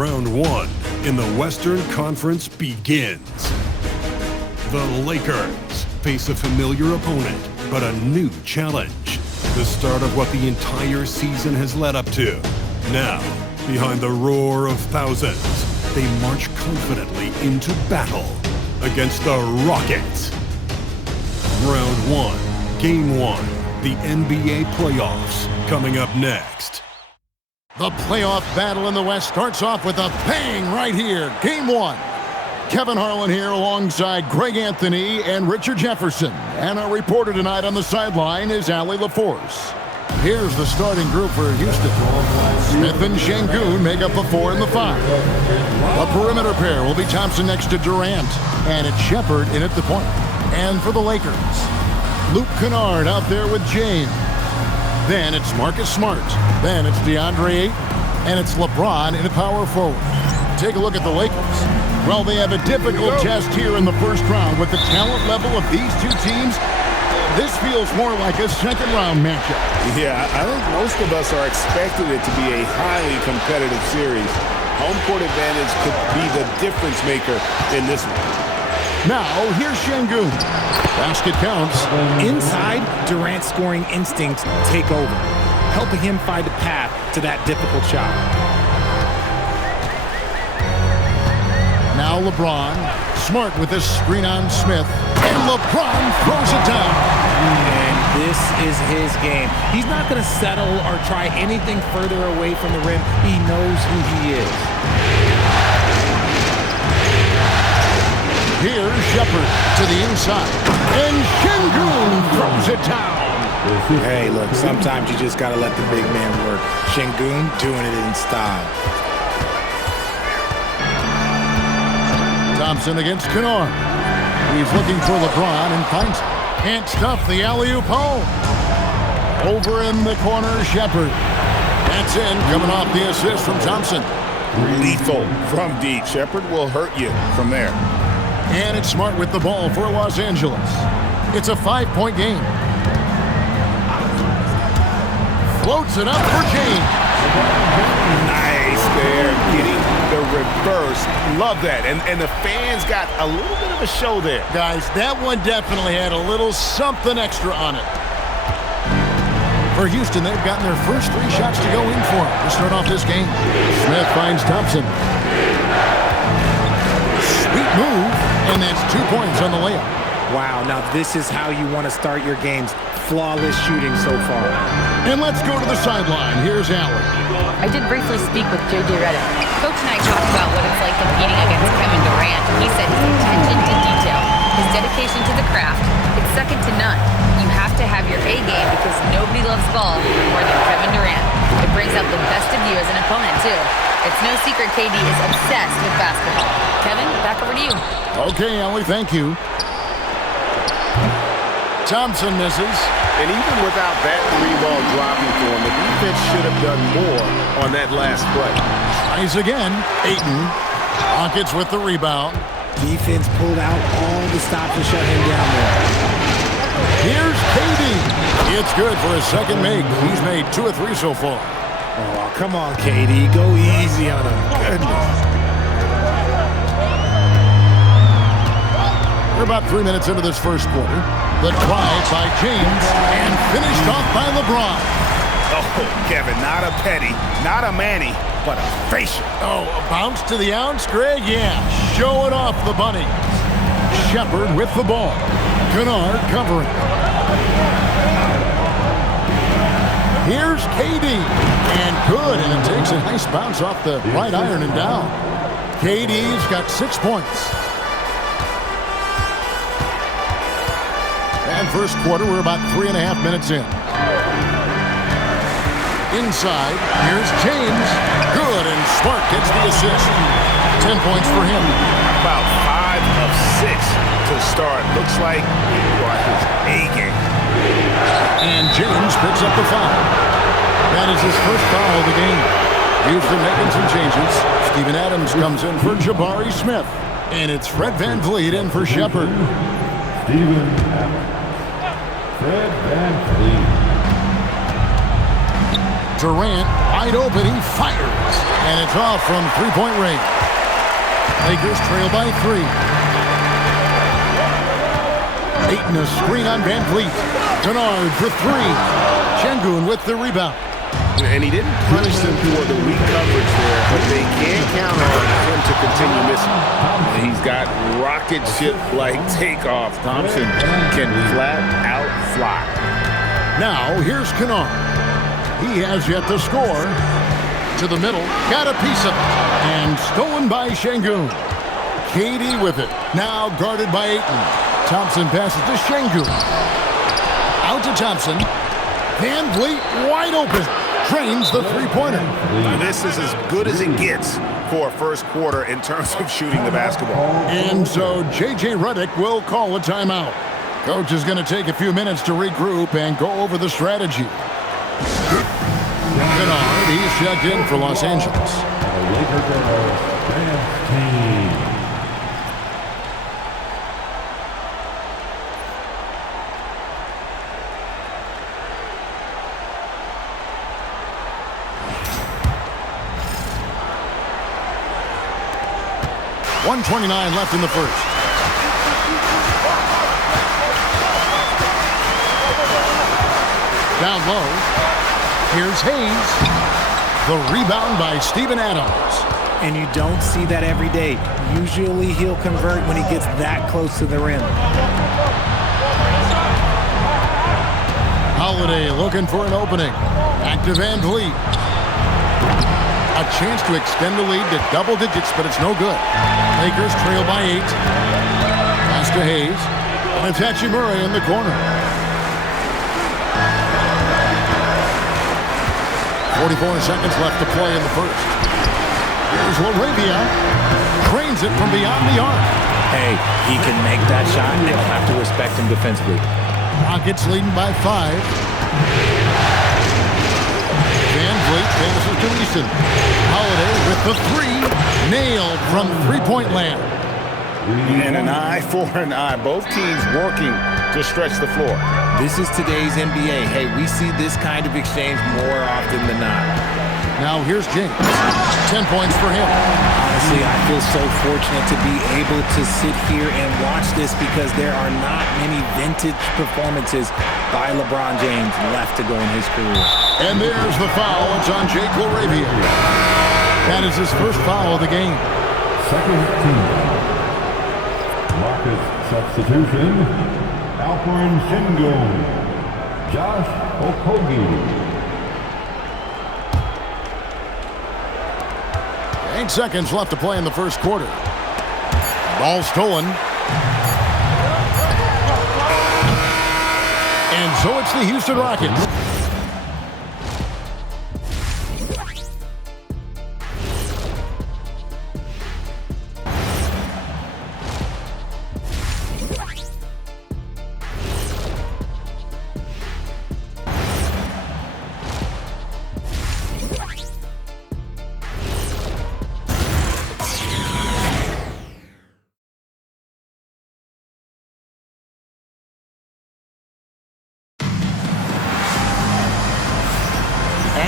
Round 1 in the Western Conference begins. The Lakers face a familiar opponent, but a new challenge. The start of what the entire season has led up to. Now, behind the roar of thousands, they march confidently into battle against the Rockets. Round 1, Game 1, the NBA playoffs, coming up next. The playoff battle in the West starts off with a bang right here. Game 1. Kevin Harlan here alongside Greg Anthony and Richard Jefferson. And our reporter tonight on the sideline is Allie LaForce. Here's the starting group for Houston. Smith and Şengün make up the 4 and the 5. The perimeter pair will be Thompson next to Durant. And it's Shepherd in at the point. And for the Lakers, Luke Kennard out there with James. Then it's Marcus Smart. Then it's DeAndre Ayton. And it's LeBron in a power forward. Take a look at the Lakers. Well, they have a difficult test here in the first round. With the talent level of these two teams, this feels more like a second-round matchup. Yeah, I think most of us are expecting it to be a highly competitive series. Home court advantage could be the difference maker in this one. Now, here's Şengün. Basket counts. Inside, Durant's scoring instincts take over, helping him find a path to that difficult shot. Now LeBron. Smart with this screen on Smith. And LeBron throws it down. And this is his game. He's not going to settle or try anything further away from the rim. He knows who he is. Here's Shepherd to the inside. And Şengün throws it down. Hey, look, sometimes you just got to let the big man work. Şengün doing it in style. Thompson against Kennard. He's looking for LeBron and finds him. Can't stuff the alley-oop home. Over in the corner, Shepherd. That's in, coming off the assist from Thompson. Lethal from deep. Shepherd will hurt you from there. And it's Smart with the ball for Los Angeles. It's a 5-point game. Floats it up for James. Nice there, getting the reverse. Love that. And the fans got a little bit of a show there. Guys, that one definitely had a little something extra on it. For Houston, they've gotten their first 3 shots to go in for them to start off this game. Smith finds Thompson. Sweet move, and that's 2 points on the layup. Wow, now this is how you want to start your games. Flawless shooting so far. And let's go to the sideline. Here's Allen. I did briefly speak with J.J. Redick. Coach and I talked about what it's like competing against Kevin Durant. He said his attention to detail, his dedication to the craft, it's second to none. You have to have your A game because nobody loves ball more than Kevin Durant. It brings out the best of you as an opponent, too. It's no secret KD is obsessed with basketball. Kevin, back over to you. Okay, Allie, thank you. Thompson misses. And even without that 3-ball dropping for him, the defense should have done more on that last play. Tries again. Ayton. Rockets with the rebound. Defense pulled out all the stops to shut him down there. Here's KD. It's good for a second make. He's made 2 of 3 so far. Oh, come on, KD. Go easy on him. Goodness. We're about 3 minutes into this first quarter. The drive by James and finished off by LeBron. Oh, Kevin, not a petty, not a Manny, but a facial. Oh, a bounce to the ounce, Greg? Yeah, showing off the bunny. Shepherd with the ball. Kennard covering. Here's KD. And good, and it takes a nice bounce off the right iron and down. KD's got 6 points. And first quarter, we're about 3.5 minutes in. Inside, here's James. Good, and Smart gets the assist. 10 points for him. About 5 of 6 to start. Looks like he brought his A game. And James picks up the foul. That is his first foul of the game. Houston making some changes. Steven Adams comes in for Jabari Smith. And it's Fred VanVleet in for Shepherd. Steven Adams. Fred VanVleet. Durant, wide open, he fires. And it's off from three-point range. Lakers trail by 3. Ayton a screen on Van Vliet. Denard for 3. Şengün with the rebound. And he didn't punish them for the weak coverage there, but they can't count on him to continue missing. He's got rocket ship-like takeoff. Thompson can flat out fly. Now, here's Kennard. He has yet to score. To the middle, got a piece of it. And stolen by Şengün. Katie with it. Now guarded by Ayton. Thompson passes to Şengün. Out to Thompson. Van Vliet wide open. Trains the three-pointer. This is as good as it gets for a first quarter in terms of shooting the basketball. And so J.J. Redick will call a timeout. Coach is going to take a few minutes to regroup and go over the strategy. Kennard, he's checked in for Los Angeles. .129 left in the first. Down low. Here's Hayes. The rebound by Steven Adams. And you don't see that every day. Usually he'll convert when he gets that close to the rim. Holiday looking for an opening. Back to Van Vliet. A chance to extend the lead to double digits, but it's no good. Lakers trail by 8. Pass to Hayes. And it's Hachimura in the corner. 44 seconds left to play in the first. Here's LaRavia. Cranes it from beyond the arc. Hey, he can make that shot, and they'll have to respect him defensively. Rockets leading by 5. Van Vliet passes to Easton. Holiday with the 3. Nailed from three-point land. And an eye for an eye. Both teams working to stretch the floor. This is today's NBA. Hey, we see this kind of exchange more often than not. Now here's James. 10 points for him. Honestly, I feel so fortunate to be able to sit here and watch this because there are not many vintage performances by LeBron James left to go in his career. And there's the foul. It's on Jake LaRavia. That is his first foul of the game. Second team. Rockets substitution. Alperen Şengün. Josh Okogie. 8 seconds left to play in the first quarter. Ball stolen. And so it's the Houston Rockets.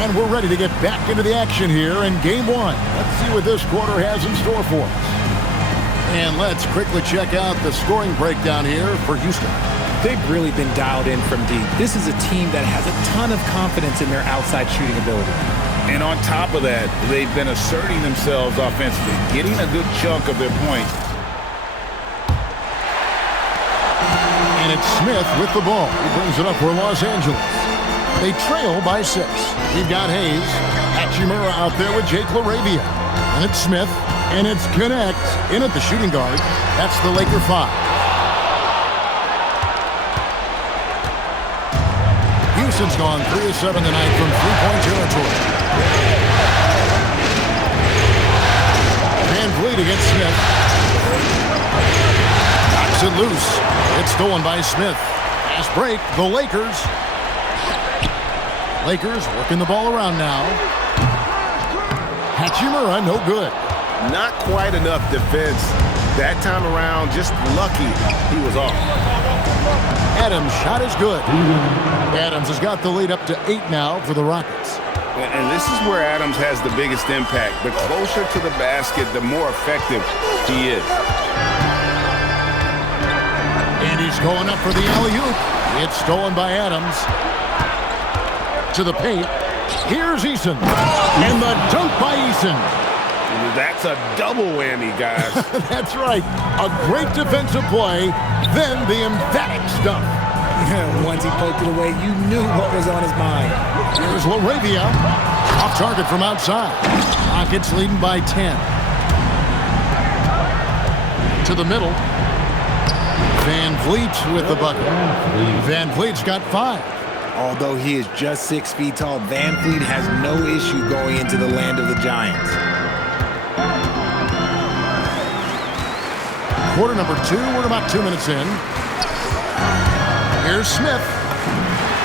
And we're ready to get back into the action here in Game 1. Let's see what this quarter has in store for us. And let's quickly check out the scoring breakdown here for Houston. They've really been dialed in from deep. This is a team that has a ton of confidence in their outside shooting ability. And on top of that, they've been asserting themselves offensively, getting a good chunk of their points. And it's Smith with the ball. He brings it up for Los Angeles. They trail by 6. We've got Hayes. Hachimura out there with Jake LaRavia. And it's Smith. And it's Connect in at the shooting guard. That's the Laker 5. Houston's gone 3 of 7 tonight from three-point territory. Van Vliet against Smith. Knocks it loose. It's stolen by Smith. Fast break. The Lakers. Lakers working the ball around now. Hachimura, no good. Not quite enough defense. That time around, just lucky he was off. Adams' shot is good. Adams has got the lead up to 8 now for the Rockets. And this is where Adams has the biggest impact. The closer to the basket, the more effective he is. And he's going up for the alley-oop. It's stolen by Adams. To the paint. Here's Eason. And the dunk by Eason. That's a double whammy, guys. That's right. A great defensive play, then the emphatic stuff. Once he poked it away, you knew what was on his mind. Here's LaRavia. Off target from outside. Rockets leading by 10. To the middle. Van Vliet with the bucket. Van Vliet's got 5. Although he is just 6 feet tall, Van Vliet has no issue going into the land of the Giants. Quarter number 2. We're about 2 minutes in. Here's Smith.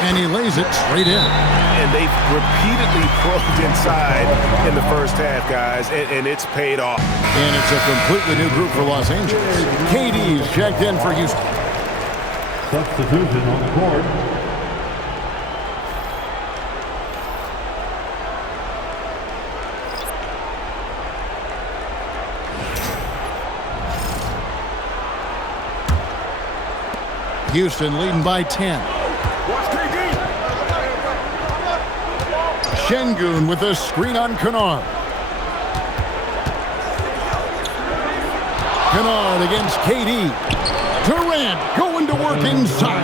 And he lays it straight in. And they've repeatedly probed inside in the first half, guys, and it's paid off. And it's a completely new group for Los Angeles. KD's checked in for Houston. Substitution on the court. Houston leading by 10. Şengün with a screen on Kennard. Kennard against KD. Durant going to work inside.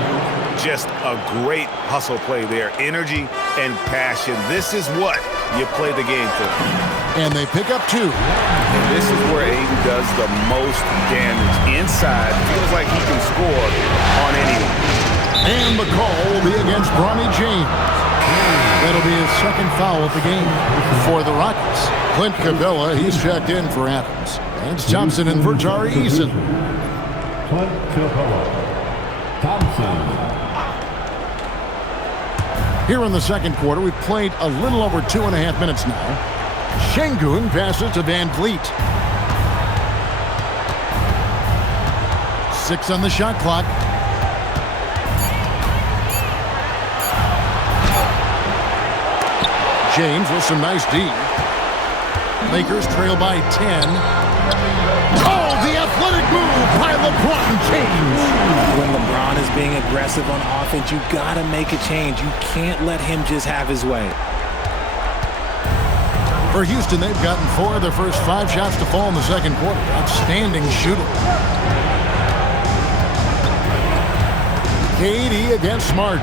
Just a great hustle play there. Energy and passion. This is what you play the game for. And they pick up 2. And this is where Aiden does the most damage. Inside, feels like he can score on anyone. And the call will be against Bronny James. That'll be his second foul of the game for the Rockets. Clint Capella, he's checked in for Adams. It's Thompson and Vertari Eason. Clint Capella. Thompson. Here in the second quarter, we've played a little over 2.5 minutes now. Şengün passes to Van Vliet. 6 on the shot clock. James with some nice D. Lakers trail by 10. Oh, the athletic move by LeBron James. When LeBron is being aggressive on offense, you got to make a change. You can't let him just have his way. For Houston, they've gotten 4 of their first 5 shots to fall in the second quarter. Outstanding shooting. KD against Smart.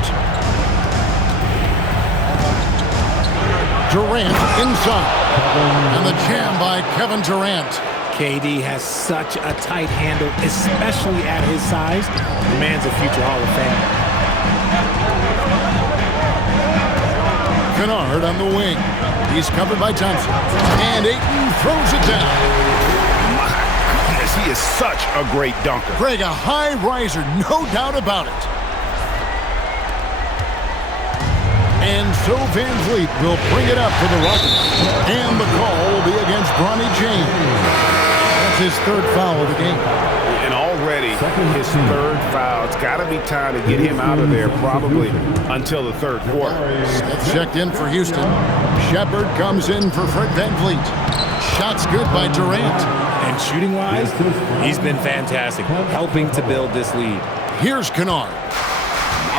Durant inside. And the jam by Kevin Durant. KD has such a tight handle, especially at his size. The man's a future Hall of Famer. Kennard on the wing. He's covered by Thompson. And Ayton throws it down. My goodness, he is such a great dunker. Greg, a high riser, no doubt about it. And so Van Vliet will bring it up for the Rockets. And the call will be against Bronny James. That's his 3rd foul of the game. And already his 3rd foul. It's got to be time to get him out of there probably until the 3rd quarter. Smith checked in for Houston. Shepard comes in for Fred Van Vliet. Shots good by Durant. And shooting-wise, he's been fantastic, helping to build this lead. Here's Kennard.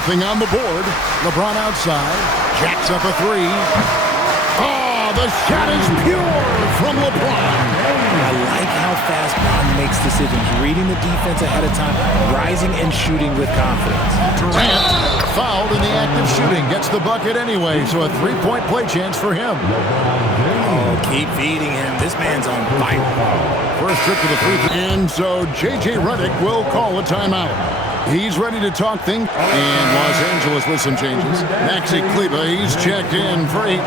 Nothing on the board. LeBron outside. Jacks up a 3. Oh, the shot is pure from LeBron. I like how fast Bron makes decisions, reading the defense ahead of time, rising and shooting with confidence. Durant fouled in the act of shooting. Gets the bucket anyway, so a 3-point play chance for him. Oh, keep feeding him. This man's on fire. First trip to the free throw. And so J.J. Redick will call a timeout. He's ready to talk things. And Los Angeles with some changes. Maxi Kleber, he's checked in for 8.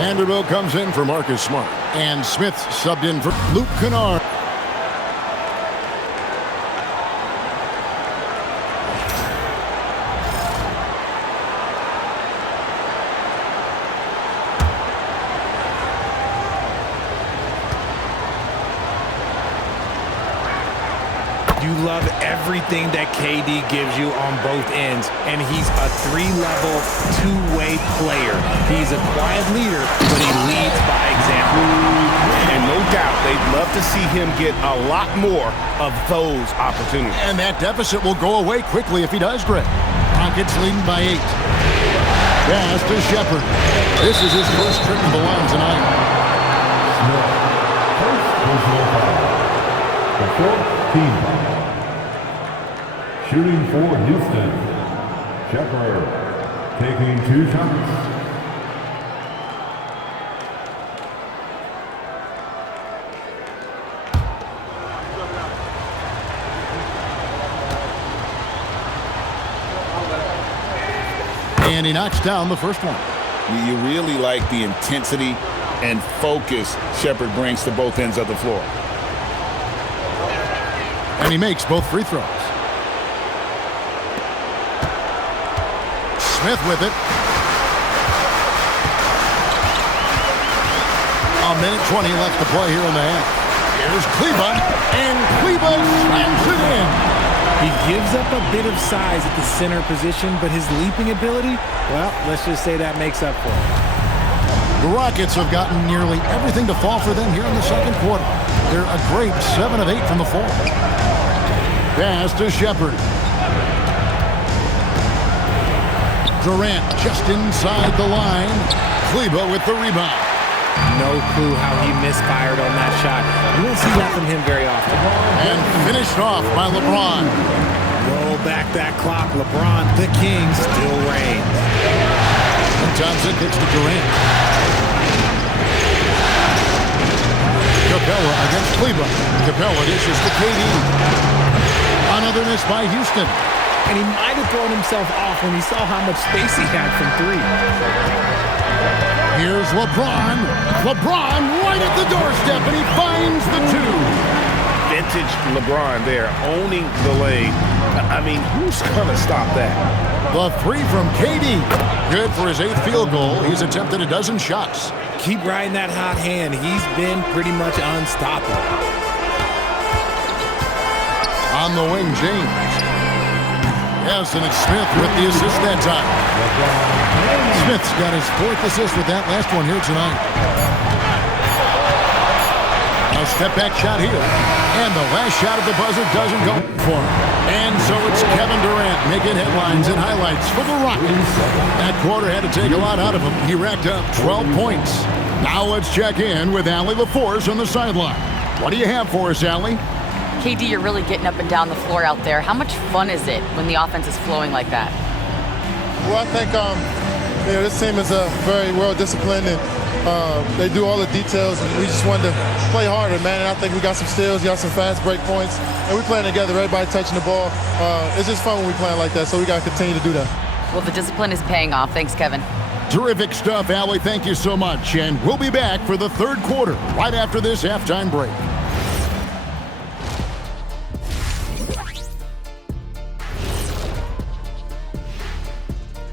Vanderbilt comes in for Marcus Smart. And Smith subbed in for Luke Kennard. You love everything that KD gives you on both ends, and he's a three-level, two-way player. He's a quiet leader, but he leads by example. And no doubt, they'd love to see him get a lot more of those opportunities. And that deficit will go away quickly if he does, Greg. Rockets leading by 8. Pass to Shepard. This is his first trip to the line tonight. First personal foul. The fourth team foul. Shooting for Houston. Shepard taking 2 shots. And he knocks down the first one. You really like the intensity and focus Shepard brings to both ends of the floor. And he makes both free throws. Smith with it. A minute 20 left to play here in the half. Here's Kleba, and Kleba slams it in. He gives up a bit of size at the center position, but his leaping ability, well, let's just say that makes up for it. The Rockets have gotten nearly everything to fall for them here in the second quarter. They're a great 7 of 8 from the floor. Pass to Shepard. Durant just inside the line. Kleba with the rebound. No clue how he misfired on that shot. You won't see that from him very often. And finished off by LeBron. Roll back that clock. LeBron, the king, still reigns. And Thompson kicks to Durant. Capella against Kleba. Capella dishes to KD. Another miss by Houston. And he might have thrown himself off when he saw how much space he had from 3. Here's LeBron. LeBron right at the doorstep, and he finds the 2. Vintage LeBron there, owning the lane. I mean, who's going to stop that? The 3 from KD. Good for his 8th field goal. He's attempted a dozen shots. Keep riding that hot hand. He's been pretty much unstoppable. On the wing, James. Yes, and it's Smith with the assist that time. Smith's got his 4th assist with that last one here tonight. A step-back shot here. And the last shot of the buzzer doesn't go for him. And so it's Kevin Durant making headlines and highlights for the Rockets. That quarter had to take a lot out of him. He racked up 12 points. Now let's check in with Allie LaForce on the sideline. What do you have for us, Allie? KD, you're really getting up and down the floor out there. How much fun is it when the offense is flowing like that? Well, I think this team is very well disciplined, and they do all the details. And we just wanted to play harder, man. And I think we got some steals, got some fast break points, and we playing together. Everybody touching the ball. It's just fun when we playing like that. So we got to continue to do that. Well, the discipline is paying off. Thanks, Kevin. Terrific stuff, Allie. Thank you so much. And we'll be back for the third quarter right after this halftime break.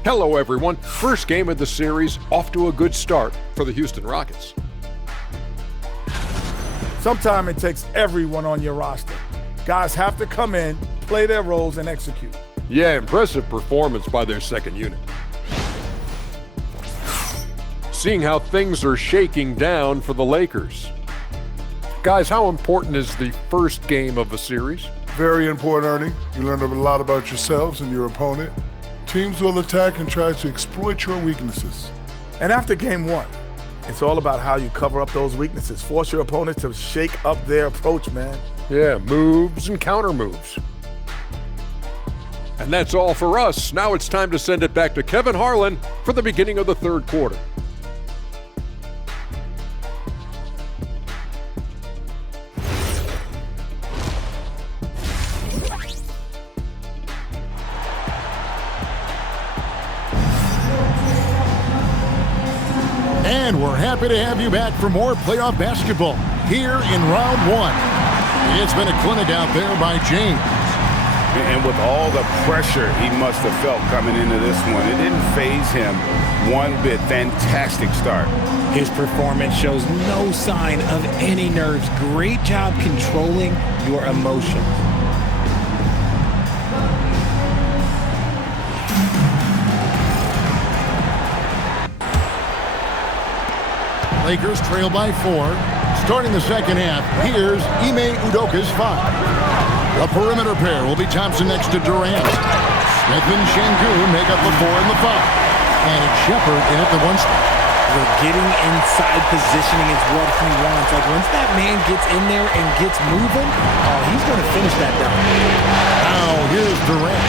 Hello, everyone. First game of the series, off to a good start for the Houston Rockets. Sometimes it takes everyone on your roster. Guys have to come in, play their roles, and execute. Yeah, impressive performance by their second unit. Seeing how things are shaking down for the Lakers. Guys, how important is the first game of a series? Very important, Ernie. You learn a lot about yourselves and your opponent. Teams will attack and try to exploit your weaknesses. And after game 1, it's all about how you cover up those weaknesses. Force your opponent to shake up their approach, man. Yeah, moves and counter moves. And that's all for us. Now it's time to send it back to Kevin Harlan for the beginning of the third quarter. And we're happy to have you back for more playoff basketball here in round 1. It's been a clinic out there by James. And with all the pressure he must have felt coming into this one, it didn't faze him one bit. Fantastic start. His performance shows no sign of any nerves. Great job controlling your emotions. Lakers trail by 4. Starting the second half, here's Ime Udoka's 5. A perimeter pair will be Thompson next to Durant. Smith and Şengün make up the 4 and the 5. And it's Shepherd in at the 1 spot. Getting inside positioning is what he wants. Like, once that man gets in there and gets moving, he's going to finish that down. Now, here's Durant.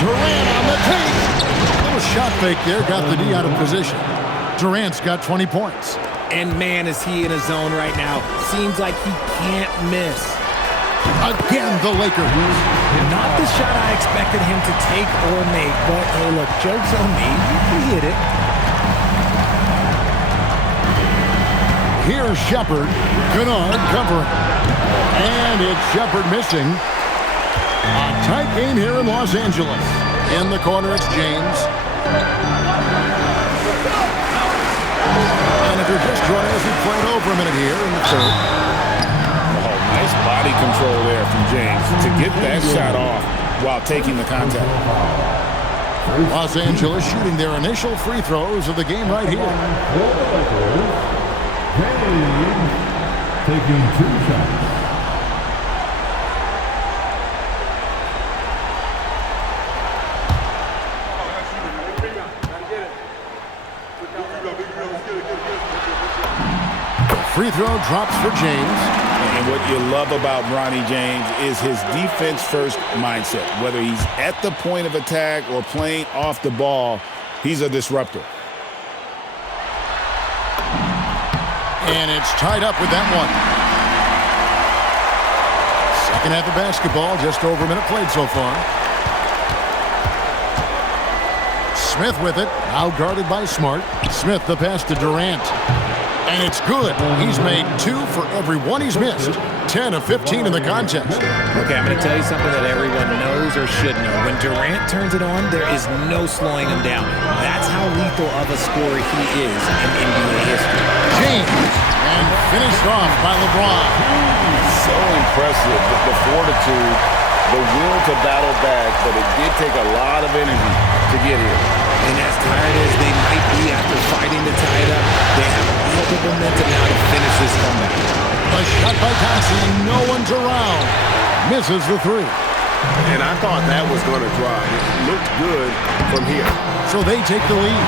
Durant on the tape. Little shot fake there, got the D out of position. Durant's got 20 points. And man, is he in a zone right now. Seems like he can't miss. Again, the Lakers. Not the shot I expected him to take or make, but hey, look, joke's on me. He hit it. Here's Shepherd. Kennard covering. And it's Shepherd missing. A tight game here in Los Angeles. In the corner, it's James. And if you're just joining us, we've played over a minute here in the third. Oh, nice body control there from James to get that shot off while taking the contact. Los Angeles shooting their initial free throws of the game right here. Taking 2 shots. Free throw drops for James. And what you love about Bronny James is his defense-first mindset. Whether he's at the point of attack or playing off the ball, he's a disruptor. And it's tied up with that one. Second half of basketball, just over a minute played so far. Smith with it, now guarded by Smart. Smith the pass to Durant. And it's good. He's made 2 for every one he's missed. 10 of 15 in the contest. Okay, I'm going to tell you something that everyone knows or should know. When Durant turns it on, there is no slowing him down. That's how lethal of a scorer he is in NBA history. James, and finished off by LeBron. So impressive, the fortitude, the will to battle back, but it did take a lot of energy to get here. And as tired as they might be after fighting to tie it up, they have all the momentum now to finish this comeback. A shot by Thompson, and no one's around. Misses the 3. And I thought that was going to drive. It looked good from here. So they take the lead.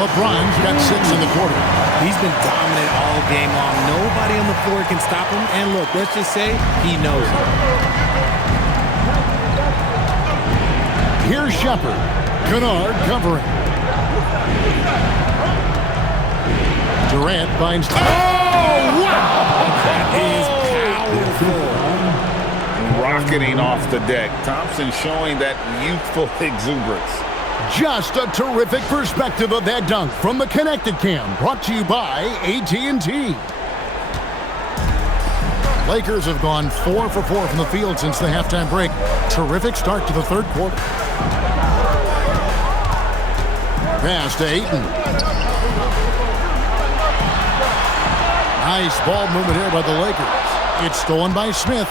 LeBron's got 6 in the quarter. He's been dominant all game long. Nobody on the floor can stop him. And look, let's just say he knows it. Here's Shepherd. Kennard covering. Durant finds... Oh, wow! That is powerful. Rocketing off the deck. Thompson showing that youthful exuberance. Just a terrific perspective of that dunk from the Connected Cam, brought to you by AT&T. Lakers have gone 4 for 4 from the field since the halftime break. Terrific start to the third quarter. Pass to Ayton. Nice ball movement here by the Lakers. It's stolen by Smith.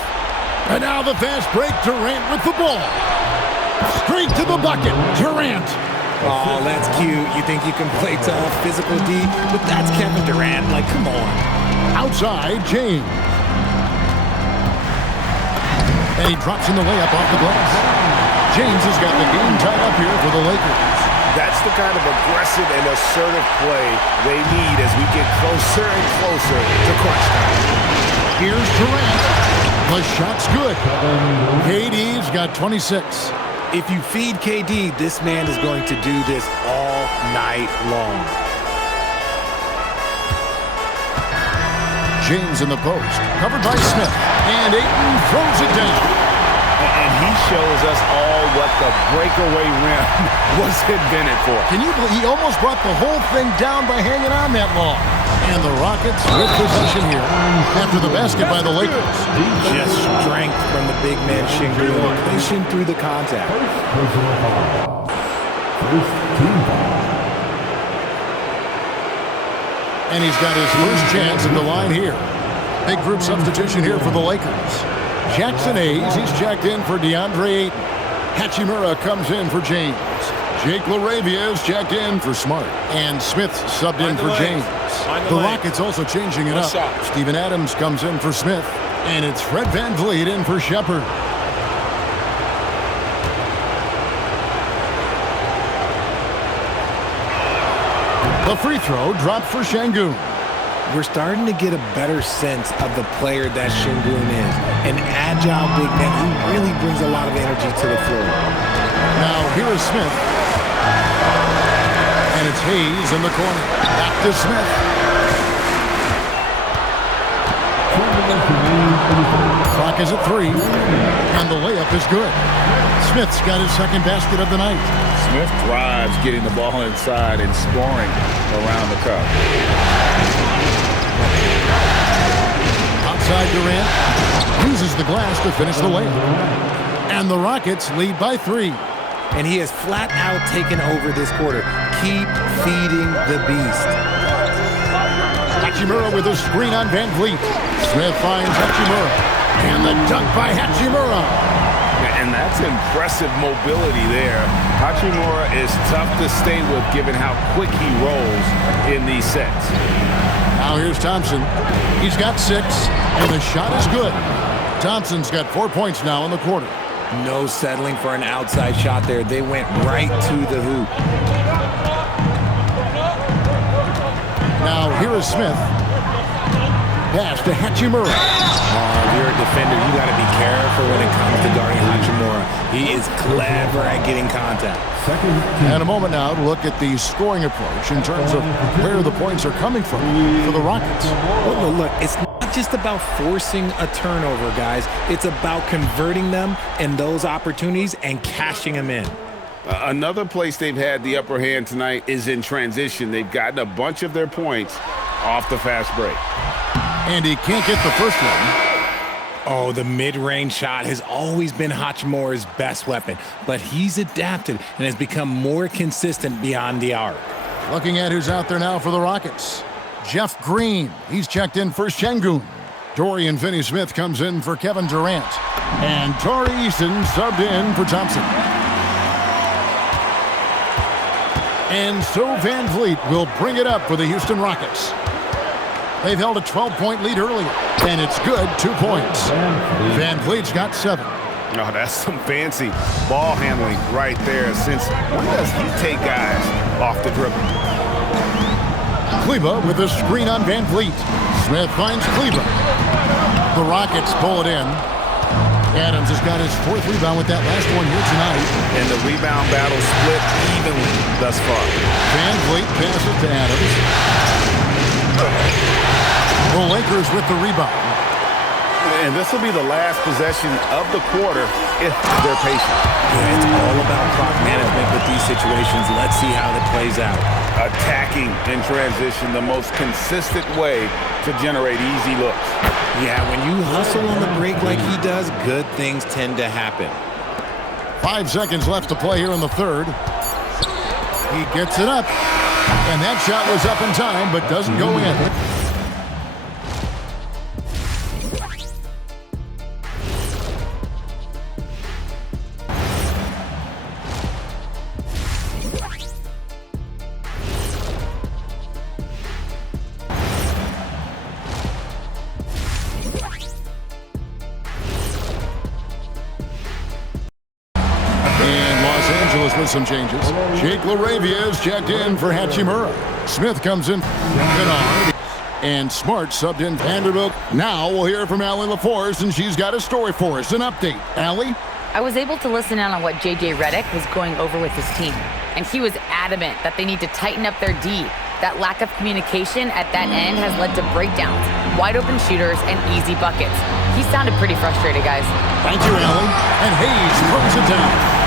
And now the fast break, Durant with the ball. Straight to the bucket, Durant. Oh, that's cute. You think you can play tough, physical D, but that's Kevin Durant. Like, come on. Outside, James. And he drops in the layup off the glass. James has got the game tied up here for the Lakers. That's the kind of aggressive and assertive play they need as we get closer and closer to crunch time. Here's Durant. The shot's good. KD's got 26. If you feed KD, this man is going to do this all night long. James in the post, covered by Smith. And Ayton throws it down. And he shows us all what the breakaway rim was invented for. Can you believe he almost brought the whole thing down by hanging on that long? And the Rockets with possession here after the basket by the Lakers. Just strength from the big man Şengün, pushing through the contact. And he's got his first chance at the line here. Big group substitution here for the Lakers. Jackson Hayes, he's checked in for DeAndre Ayton. Hachimura comes in for James. Jake LaRavia is checked in for Smart. And Smith subbed in for James. The Rockets also changing it up. Steven Adams comes in for Smith. And it's Fred VanVleet in for Shepard. The free throw dropped for Şengün. We're starting to get a better sense of the player that Şengün is. An agile big man who really brings a lot of energy to the floor. Now here is Smith. And it's Hayes in the corner. Back to Smith. Clock is at 3. And the layup is good. Smith's got his second basket of the night. Smith thrives getting the ball inside and scoring around the cup. Outside Durant uses the glass to finish the layup. And the Rockets lead by 3. And he has flat out taken over this quarter. Keep feeding the beast. Hachimura with a screen on VanVleet. Smith finds Hachimura. And the dunk by Hachimura. And that's impressive mobility there. Hachimura is tough to stay with given how quick he rolls in these sets. Now here's Thompson. He's got 6, and the shot is good. Thompson's got 4 points now in the quarter. No settling for an outside shot there. They went right to the hoop. Now here is Smith. Pass to Hachimura. If you're a defender, you got to be careful when it comes to guarding Hachimura. He is clever at getting contact. And a moment now to look at the scoring approach in terms of where the points are coming from for the Rockets. Well, look, it's not just about forcing a turnover, guys. It's about converting them in those opportunities and cashing them in. Another place they've had the upper hand tonight is in transition. They've gotten a bunch of their points off the fast break. And he can't get the first one. Oh, the mid-range shot has always been Hachimura's best weapon, but he's adapted and has become more consistent beyond the arc. Looking at who's out there now for the Rockets. Jeff Green, he's checked in for Şengün. Dorian Finney-Smith comes in for Kevin Durant. And Tari Eason subbed in for Thompson. And so VanVleet will bring it up for the Houston Rockets. They've held a 12-point lead earlier, and it's good, 2 points. VanVleet's got 7. Oh, that's some fancy ball handling right there. Since when does he take guys off the dribble? Kleber with a screen on VanVleet. Smith finds Kleber. The Rockets pull it in. Adams has got his 4th rebound with that last one here tonight. And the rebound battle split evenly thus far. VanVleet passes to Adams. The Lakers with the rebound. And this will be the last possession of the quarter if they're patient. Yeah, it's all about clock management with these situations. Let's see how that plays out. Attacking in transition, the most consistent way to generate easy looks. Yeah, when you hustle on the break like he does, good things tend to happen. 5 seconds left to play here in the third. He gets it up. And that shot was up in time, but doesn't go in. With some changes. Jake LaRavia is checked in for Hachimura. Smith comes in. And Smart subbed in Vanderbilt. Now we'll hear from Allie LaForce, and she's got a story for us. An update. Allie? I was able to listen in on what J.J. Redick was going over with his team. And he was adamant that they need to tighten up their D. That lack of communication at that end has led to breakdowns, wide open shooters, and easy buckets. He sounded pretty frustrated, guys. Thank you, Allie. And Hayes throws it down.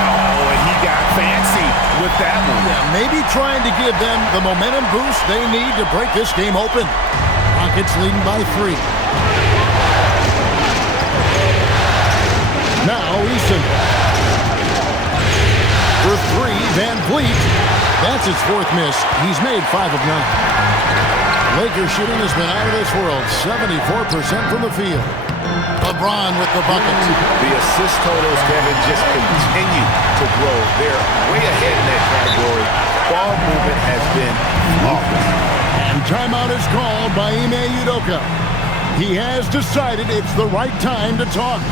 Oh, and he got fancy with that one. Yeah, maybe trying to give them the momentum boost they need to break this game open. Rockets leading by 3. Now Eason. For 3, VanVleet. That's his 4th miss. He's made 5 of 9. Lakers shooting has been out of this world. 74% from the field. LeBron with the bucket. The assist totals, Kevin, just continue to grow. They're way ahead in that category. Ball movement has been flawless. And timeout is called by Ime Udoka. He has decided it's the right time to talk.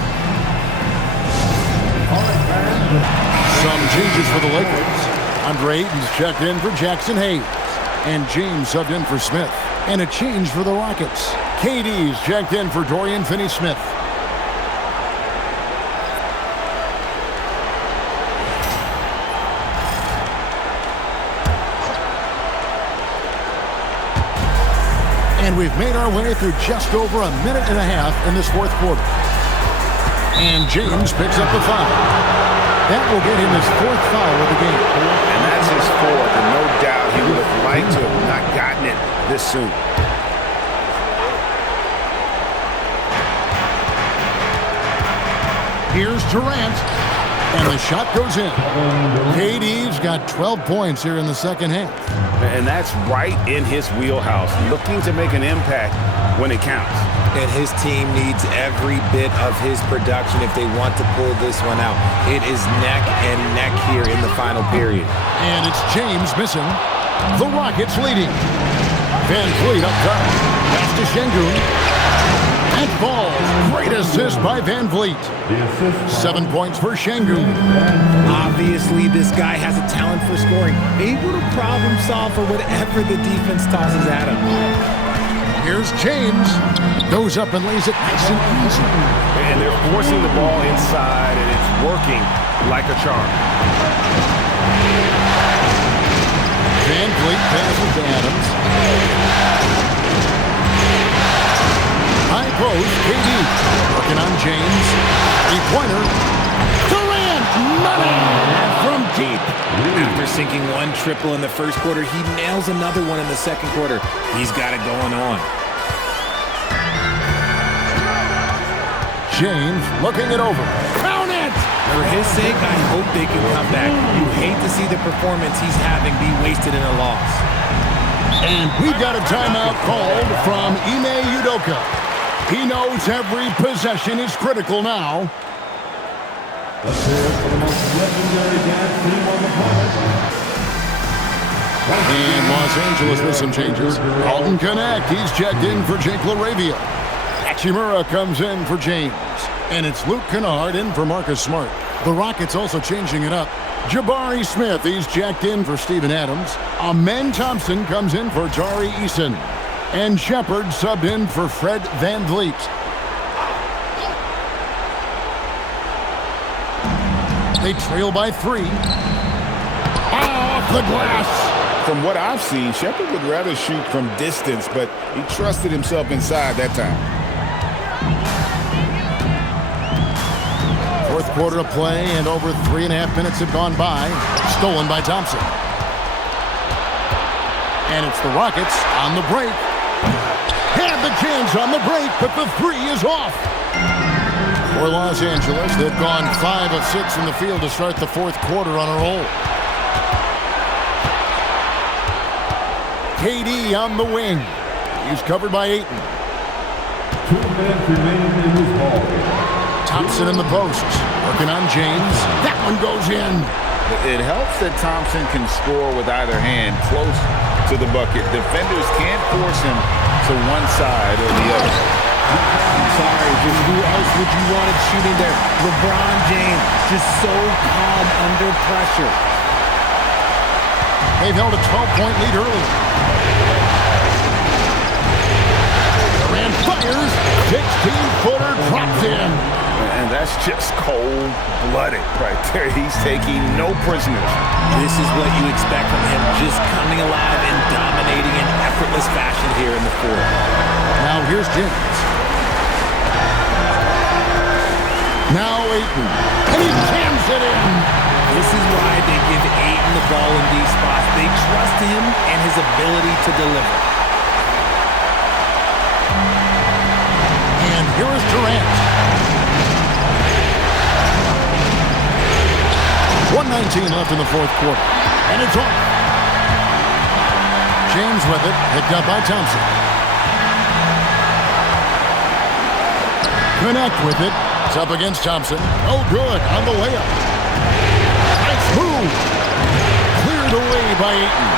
Some changes for the Lakers. Andre Ayton's checked in for Jackson Hayes. And James subbed in for Smith. And a change for the Rockets. KD's checked in for Dorian Finney-Smith. And we've made our way through just over a minute and a half in this fourth quarter. And James picks up the foul. That will get him his fourth foul of the game. And that's his fourth, and no doubt he would have liked to have not gotten it this soon. Here's Durant. And the shot goes in. KD's got 12 points here in the second half. And that's right in his wheelhouse, looking to make an impact when it counts. And his team needs every bit of his production if they want to pull this one out. It is neck and neck here in the final period. And it's James missing. The Rockets leading. Van Vliet up top. Pass to Şengün. That falls. Great assist by Van Vliet. 7 points for Şengün. Obviously, this guy has a talent for scoring. Able to problem solve for whatever the defense tosses at him. Here's James. Goes up and lays it nice and easy. And they're forcing the ball inside, and it's working like a charm. Van Vliet passes to Adams. High post, KD. Working on James. Three-pointer. Durant! Money! From deep. After sinking one triple in the first quarter, he nails another one in the second quarter. He's got it going on. James looking it over. Count it! For his sake, I hope they can come back. You hate to see the performance he's having be wasted in a loss. And we've got a timeout called from Ime Udoka. He knows every possession is critical now. Let's hear it for the most legendary dance team on the planet. And Los Angeles with some changes. Alton Connect, he's checked in for Jake LaRavia. Hachimura comes in for James. And it's Luke Kennard in for Marcus Smart. The Rockets also changing it up. Jabari Smith, he's checked in for Steven Adams. Amen Thompson comes in for Tari Eason. And Shepard subbed in for Fred Van Vliet. They trail by 3. Off the glass. From what I've seen, Shepard would rather shoot from distance, but he trusted himself inside that time. Fourth quarter of play, and over 3.5 minutes have gone by. Stolen by Thompson. And it's the Rockets on the break. Had the chance on the break, but the 3 is off. For Los Angeles, they've gone 5 of 6 in the field to start the fourth quarter on a roll. KD on the wing. He's covered by Ayton. 2 minutes remaining in this ball. Thompson in the post. Working on James. That one goes in. It helps that Thompson can score with either hand close to the bucket. Defenders can't force him to one side or the other. I'm sorry, just who else would you want it shooting there? LeBron James, just so calm under pressure. They've held a 12-point lead early. Durant fires. 16-footer dropped in. And that's just cold-blooded right there. He's taking no prisoners. This is what you expect from him, just coming alive and dominating in effortless fashion here in the fourth. Now here's James. Now Ayton. And he jams it in. This is why they give Ayton the ball in these spots. They trust him and his ability to deliver. And here is Durant. 1:19 left in the fourth quarter. And it's off. James with it, picked up by Thompson. connect with it. It's up against Thompson. Oh, good on the layup. Nice move. Cleared away by Ayton.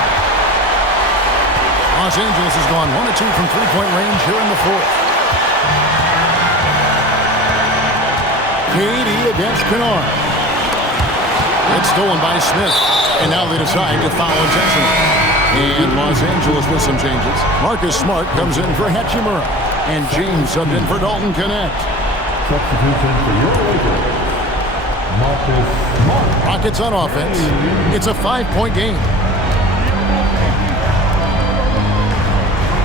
Los Angeles has gone 1 of 2 from three-point range here in the fourth. KD against Kennard. It's stolen by Smith. And now they decide to foul intentionally. And Los Angeles with some changes. Marcus Smart comes in for Hachimura. And James subbed in for Dalton Connect. Substitution for your Lakers, Marcus Smart. Rockets on offense. It's a 5-point game.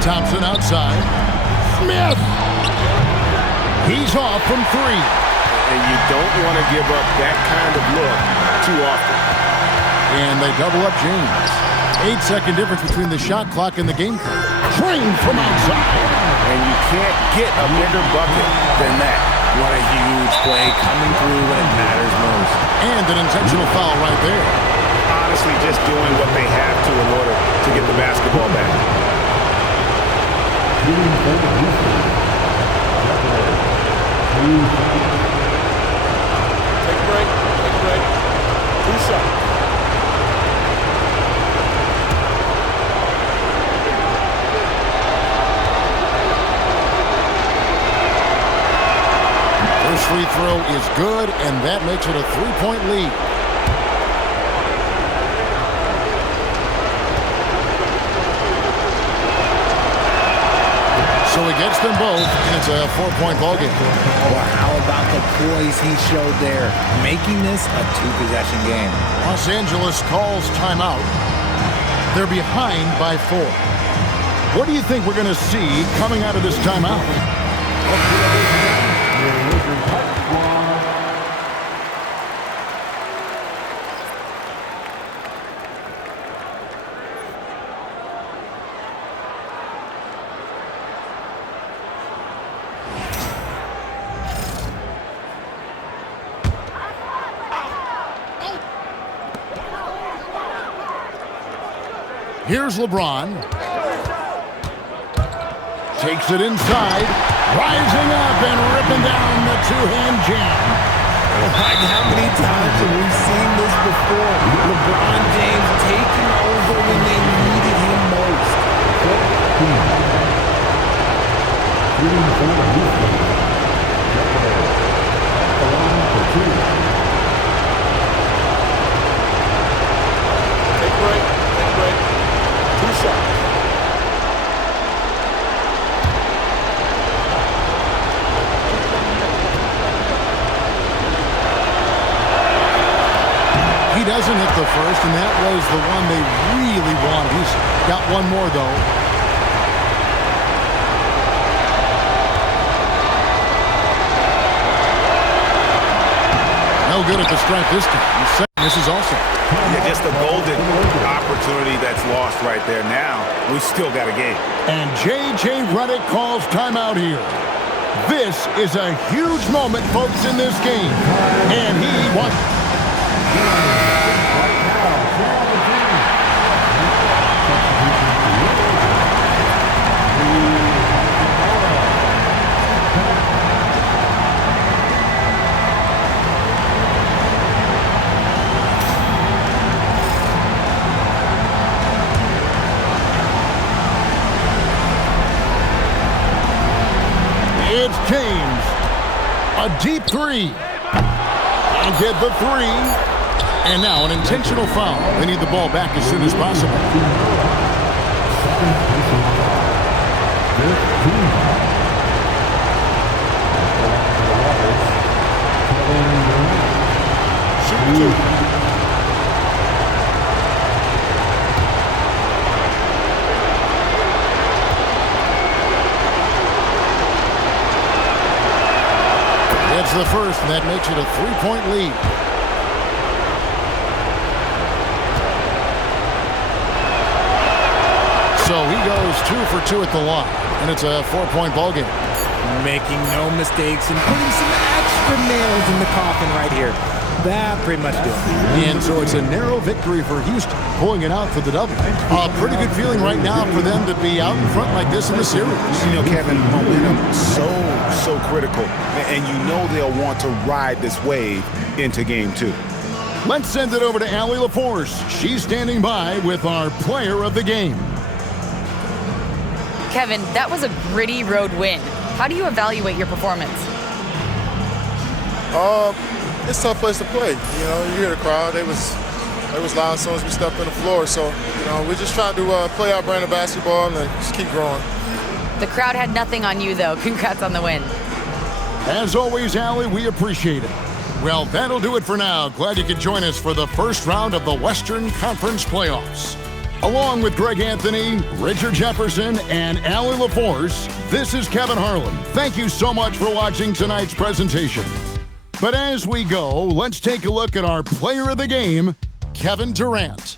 Thompson outside. Smith! He's off from 3. And you don't want to give up that kind of look too often. And they double up James. 8-second difference between the shot clock and the game clock. Trained from outside. And you can't get a bigger bucket than that. What a huge play coming through when it matters most. And an intentional foul right there. Honestly, just doing what they have to in order to get the basketball back. Take a break. 2 shots. First free throw is good, and that makes it a 3-point lead. So he gets them both, and it's a 4-point ballgame. Well, how about the poise he showed there, making this a 2-possession game. Los Angeles calls timeout. They're behind by 4. What do you think we're going to see coming out of this timeout? Here's LeBron. Takes it inside. Rising up and ripping down the two-hand jam. Like how many times have we seen this before? LeBron James taking over when they needed him most. Take a break. 2 shots. He doesn't hit the first, and that was the one they really wanted. He's got one more, though. No good at the strike this time. This is also. Yeah, just a golden opportunity that's lost right there. Now, we still got a game. And J.J. Redick calls timeout here. This is a huge moment, folks, in this game. And he wants... It's James. A deep 3. And get the 3. And now an intentional foul. They need the ball back as soon as possible. Shoot 2. That's the first, and that makes it a 3-point lead. So he goes 2 for 2 at the line, and it's a 4-point ballgame. Making no mistakes and putting some extra nails in the coffin right here. That pretty much did. And so it's a narrow victory for Houston, pulling it out for the double. A pretty good feeling right now for them to be out in front like this in the series. You know, Kevin, momentum so critical. And you know they'll want to ride this wave into game 2. Let's send it over to Allie LaForce. She's standing by with our player of the game. Kevin, that was a gritty road win. How do you evaluate your performance? It's a tough place to play. You know, you hear the crowd. They was loud as soon as we stepped on the floor. So, you know, we're just trying to play our brand of basketball and just keep growing. The crowd had nothing on you, though. Congrats on the win. As always, Allie, we appreciate it. Well, that'll do it for now. Glad you could join us for the first round of the Western Conference Playoffs. Along with Greg Anthony, Richard Jefferson, and Allie LaForce, this is Kevin Harlan. Thank you so much for watching tonight's presentation. But as we go, let's take a look at our player of the game, Kevin Durant.